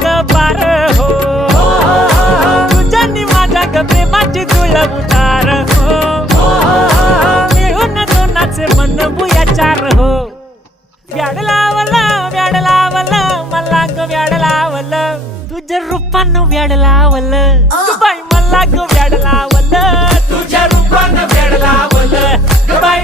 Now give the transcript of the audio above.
ग पार हो तुझ्यानी माझ्या ग प्रेमाची जुळ उतार हो मिळून दोनाचे बनवूया चार हो व्याड लावलं मला ग व्याड लावलं तुझ्या रूपानं व्याड लावलं बाई मला ग व्याड लावलं तुझ्या रूपानं व्याड लावलं बाई